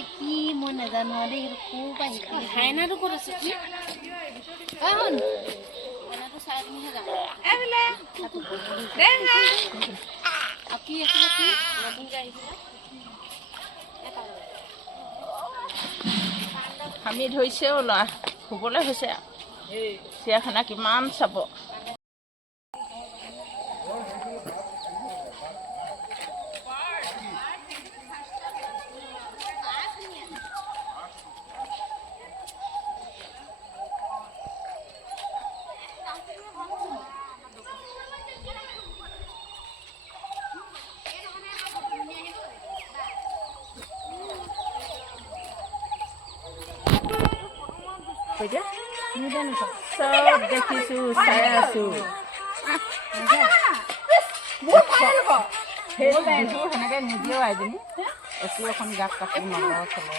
যে কি মই নাজানো আৰু দেই খুব পাই হাইনাটো ক'ত আছে কি হাইনাটো চাই তুমিহে যাম কি আছিলে কি নতুনকৈ আহিছিলে আমি ধৰিছেও ল'ৰা শুবলৈ হৈছে চিৰিয়াখানা কিমান চাব চব দেখিছো চাই আছো সেনেকে নিদিয়েও আইজনী একো এখন গাত কাপোৰ নলওঁ চলে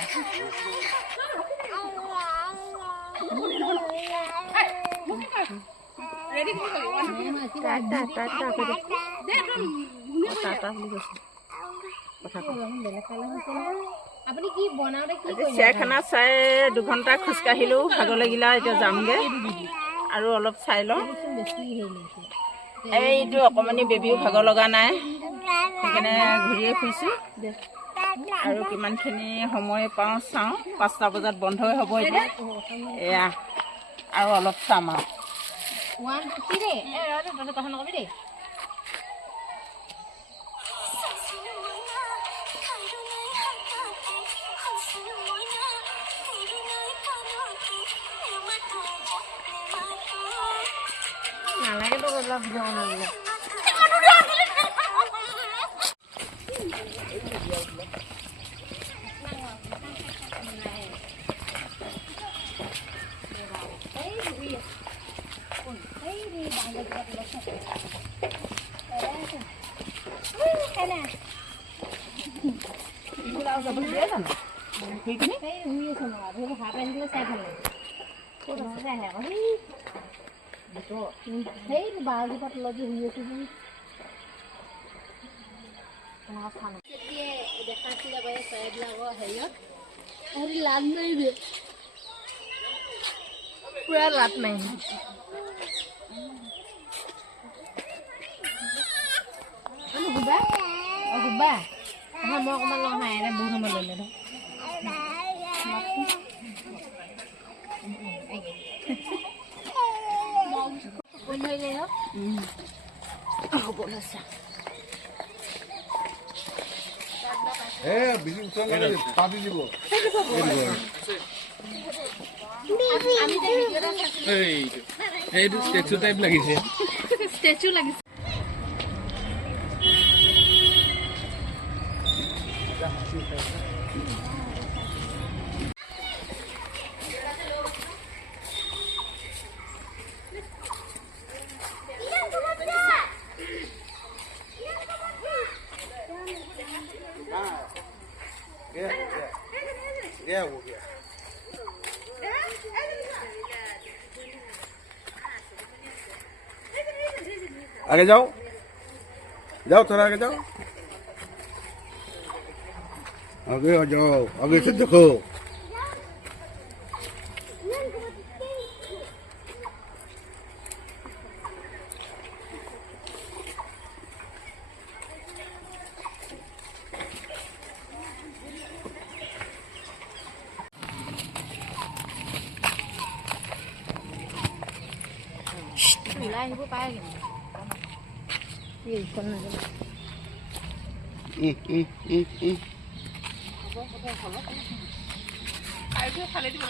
আপুনি কি বনাওতে কি চিৰিয়াখানা চাই 2 ঘণ্টা খোজকাঢ়িলো ভাগৰ লাগিলা এতিয়া যামগে আৰু অলপ চাই লওঁ এইটো অকণমানি বেবীও ভাগৰ লগা নাই সেইকাৰণে ঘূৰিয়ে ফুৰিছোঁ আৰু কিমানখিনি সময় পাওঁ চাওঁ 5টা বজাত বন্ধই হ'ব এতিয়া এয়া আৰু অলপ চাম আৰু নালাগে তো অলপ ভিডিঅ' বনাবলৈ সেই বাগিচাত লাগি শুই আছো দেখাইছিলে বাৰু চৰাইবিলাকৰ হেৰিয়ত লাট মাৰিবি পুৰা লাট মাৰিবি শুবা শুবা মই অকণমান লওঁ হাই এনে বহুত সময় লৈ লওঁ ষ্টেচু টাইপ লাগিছে ষ্টেচু লাগিছে हो गया आगे जाओ जाओ थोड़ा आगे जाओ आगे आ जाओ आगे से देखो ওলাই আহিব পাৰে কিন্তু খালে দিব